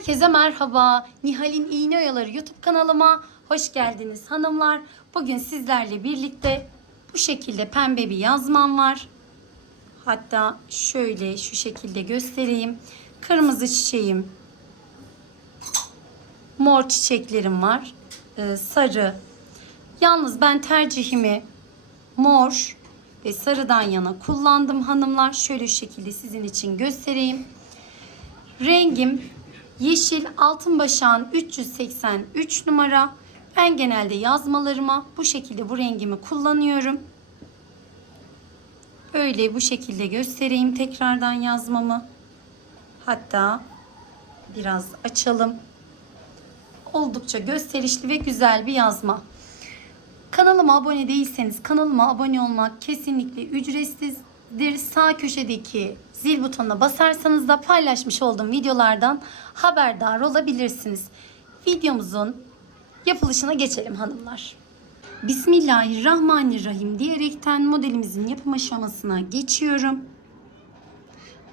Herkese merhaba. Nihal'in İğne Oyaları YouTube kanalıma hoş geldiniz hanımlar. Bugün sizlerle birlikte bu şekilde pembe bir yazmam var. Hatta şöyle şu şekilde göstereyim. Kırmızı çiçeğim, mor çiçeklerim var. Ee, sarı. Yalnız ben tercihimi mor ve sarıdan yana kullandım hanımlar. Şöyle şekilde sizin için göstereyim. Rengim yeşil altın başağın 383 numara. Ben genelde yazmalarıma bu şekilde bu rengimi kullanıyorum. Böyle bu şekilde göstereyim tekrardan yazmamı. Hatta biraz açalım. Oldukça gösterişli ve güzel bir yazma. Kanalıma abone değilseniz kanalıma abone olmak kesinlikle ücretsizdir. Sağ köşedeki zil butonuna basarsanız da paylaşmış olduğum videolardan haberdar olabilirsiniz. Videomuzun yapılışına geçelim hanımlar. Bismillahirrahmanirrahim diyerekten modelimizin yapım aşamasına geçiyorum.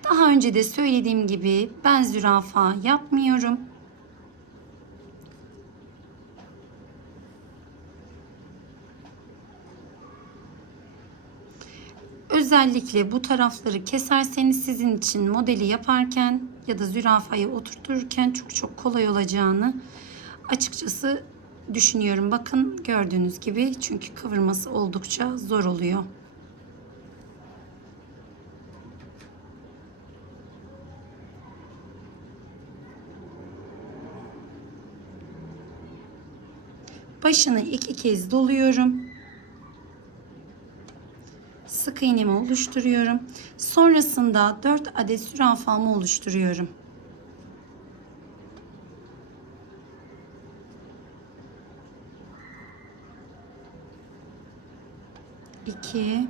Daha önce de söylediğim gibi ben zürafa yapmıyorum. Özellikle bu tarafları keserseniz sizin için modeli yaparken ya da zürafayı oturturken çok çok kolay olacağını açıkçası düşünüyorum. Bakın gördüğünüz gibi çünkü kıvırması oldukça zor oluyor. Başını iki kez doluyorum sık iğnemi oluşturuyorum. Sonrasında 4 adet zürafamı oluşturuyorum. İki,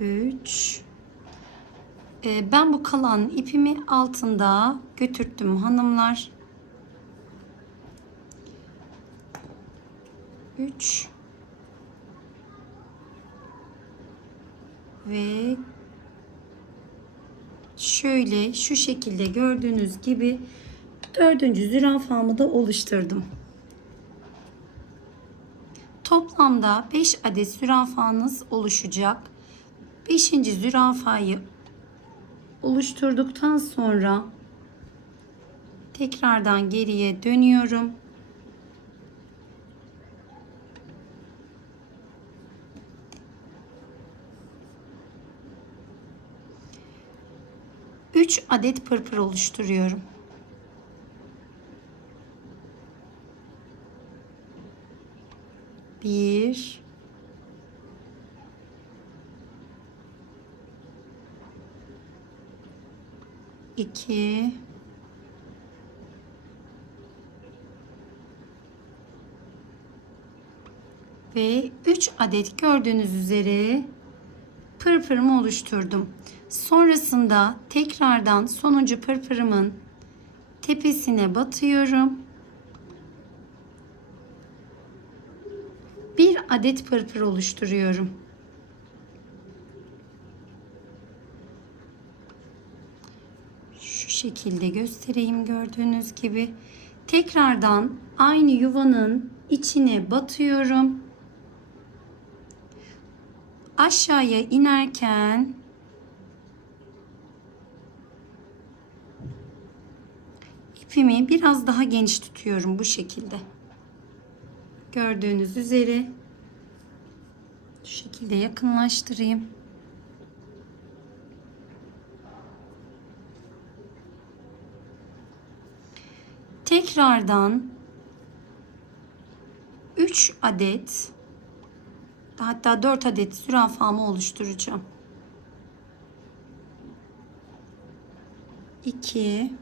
üç, Ee, ben bu kalan ipimi altında götürttüm hanımlar. 3 ve şöyle şu şekilde gördüğünüz gibi dördüncü zürafamı da oluşturdum. Toplamda 5 adet zürafanız oluşacak. 5. zürafayı oluşturduktan sonra tekrardan geriye dönüyorum. 3 adet pırpır oluşturuyorum. Bir, iki, ve 3 adet gördüğünüz üzere pırpırımı oluşturdum. Sonrasında tekrardan sonuncu pırpırımın tepesine batıyorum. Bir adet pırpır oluşturuyorum. Şu şekilde göstereyim gördüğünüz gibi. Tekrardan aynı yuvanın içine batıyorum. Aşağıya inerken ipimi biraz daha geniş tutuyorum bu şekilde. Gördüğünüz üzere şu şekilde yakınlaştırayım. Tekrardan 3 adet hatta 4 adet zürafamı oluşturacağım. 2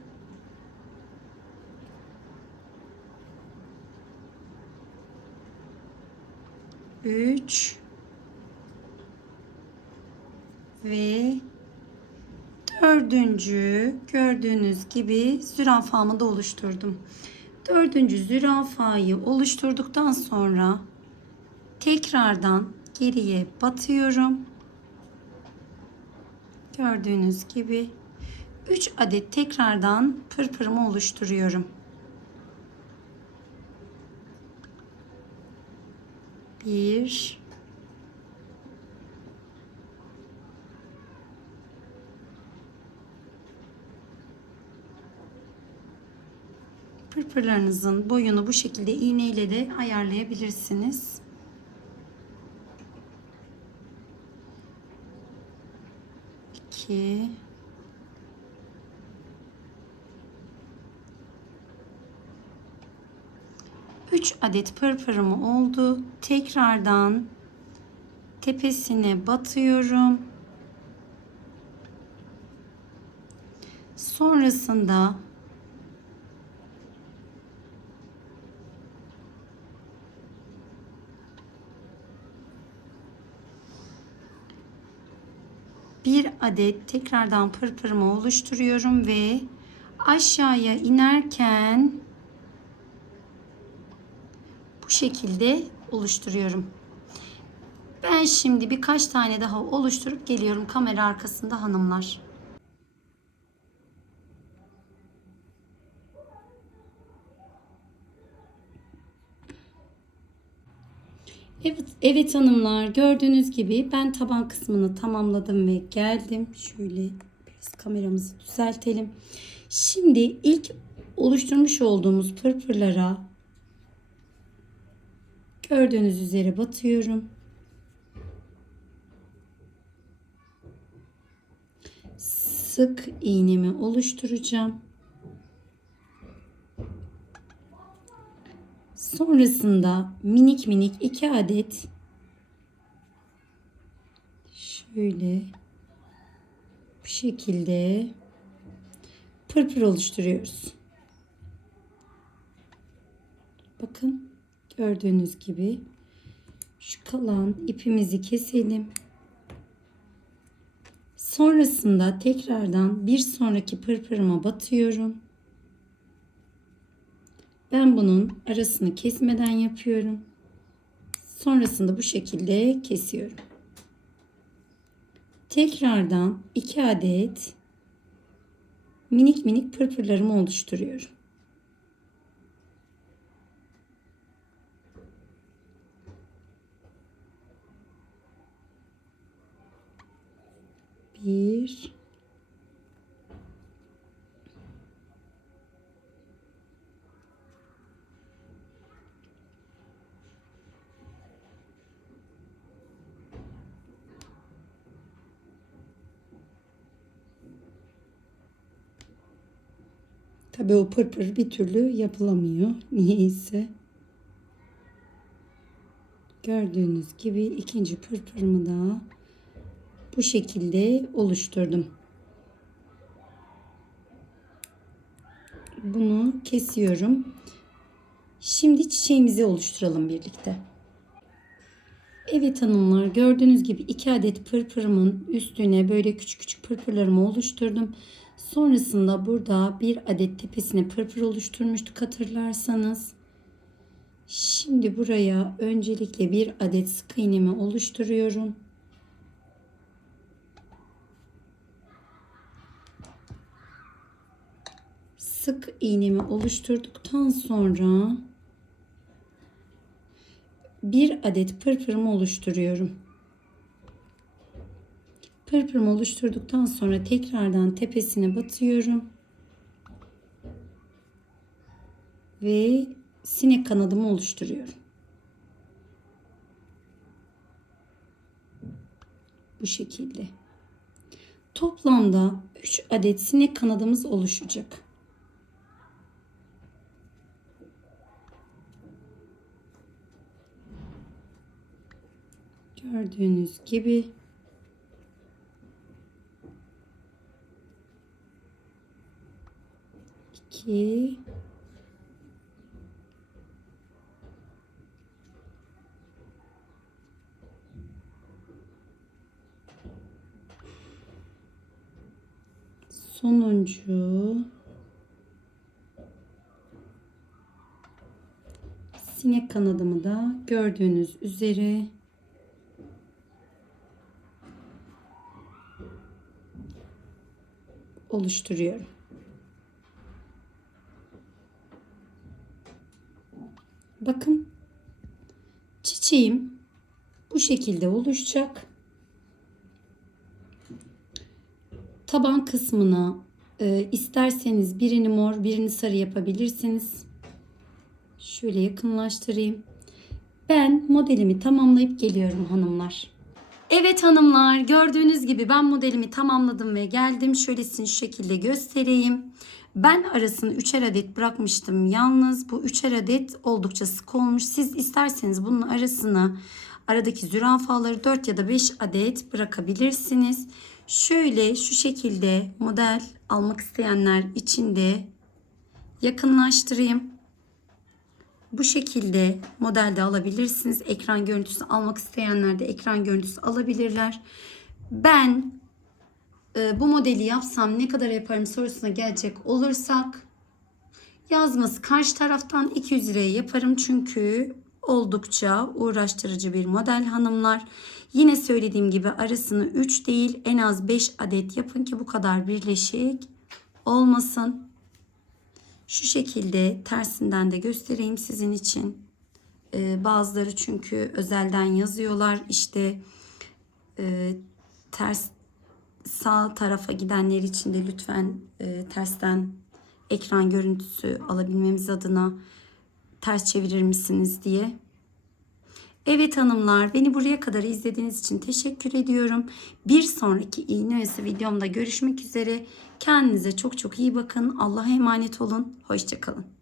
3 ve dördüncü gördüğünüz gibi zürafamı da oluşturdum. Dördüncü zürafayı oluşturduktan sonra tekrardan geriye batıyorum. Gördüğünüz gibi 3 adet tekrardan pırpırımı oluşturuyorum. Bir, Pırpırlarınızın boyunu bu şekilde iğneyle de ayarlayabilirsiniz. İki. Üç adet pırpırım oldu. Tekrardan tepesine batıyorum. Sonrasında bir adet tekrardan pırpırımı oluşturuyorum ve aşağıya inerken bu şekilde oluşturuyorum. Ben şimdi birkaç tane daha oluşturup geliyorum kamera arkasında hanımlar. Evet, evet hanımlar gördüğünüz gibi ben taban kısmını tamamladım ve geldim. Şöyle biraz kameramızı düzeltelim. Şimdi ilk oluşturmuş olduğumuz pırpırlara gördüğünüz üzere batıyorum. Sık iğnemi oluşturacağım. Sonrasında minik minik iki adet şöyle bu şekilde pırpır oluşturuyoruz. Bakın gördüğünüz gibi şu kalan ipimizi keselim. Sonrasında tekrardan bir sonraki pırpırıma batıyorum. Ben bunun arasını kesmeden yapıyorum. Sonrasında bu şekilde kesiyorum. Tekrardan iki adet minik minik pırpırlarımı oluşturuyorum. Bir Tabii o pırpır bir türlü yapılamıyor. Niyeyse. Gördüğünüz gibi ikinci pırpırımı da bu şekilde oluşturdum. Bunu kesiyorum. Şimdi çiçeğimizi oluşturalım birlikte. Evet hanımlar gördüğünüz gibi iki adet pırpırımın üstüne böyle küçük küçük pırpırlarımı oluşturdum. Sonrasında burada bir adet tepesine pırpır oluşturmuştuk hatırlarsanız. Şimdi buraya öncelikle bir adet sık iğnemi oluşturuyorum. Sık iğnemi oluşturduktan sonra bir adet pırpırımı oluşturuyorum. Pırpırımı oluşturduktan sonra tekrardan tepesine batıyorum. Ve sinek kanadımı oluşturuyorum. Bu şekilde. Toplamda 3 adet sinek kanadımız oluşacak. Gördüğünüz gibi iki sonuncu sinek kanadımı da gördüğünüz üzere oluşturuyorum. Bakın çiçeğim bu şekilde oluşacak. Taban kısmına e, isterseniz birini mor birini sarı yapabilirsiniz. Şöyle yakınlaştırayım. Ben modelimi tamamlayıp geliyorum hanımlar. Evet hanımlar gördüğünüz gibi ben modelimi tamamladım ve geldim. Şöyle sizin şu şekilde göstereyim. Ben arasını 3'er adet bırakmıştım. Yalnız bu 3'er adet oldukça sık olmuş. Siz isterseniz bunun arasına aradaki zürafaları 4 ya da 5 adet bırakabilirsiniz. Şöyle şu şekilde model almak isteyenler için de yakınlaştırayım. Bu şekilde modelde alabilirsiniz. Ekran görüntüsü almak isteyenler de ekran görüntüsü alabilirler. Ben e, bu modeli yapsam ne kadar yaparım sorusuna gelecek olursak yazması karşı taraftan 200 liraya yaparım çünkü oldukça uğraştırıcı bir model hanımlar. Yine söylediğim gibi arasını 3 değil en az 5 adet yapın ki bu kadar birleşik olmasın. Şu şekilde tersinden de göstereyim sizin için. Ee, bazıları çünkü özelden yazıyorlar. İşte e, ters sağ tarafa gidenler için de lütfen e, tersten ekran görüntüsü alabilmemiz adına ters çevirir misiniz diye. Evet hanımlar beni buraya kadar izlediğiniz için teşekkür ediyorum. Bir sonraki iğne oyası videomda görüşmek üzere. Kendinize çok çok iyi bakın. Allah'a emanet olun. Hoşçakalın.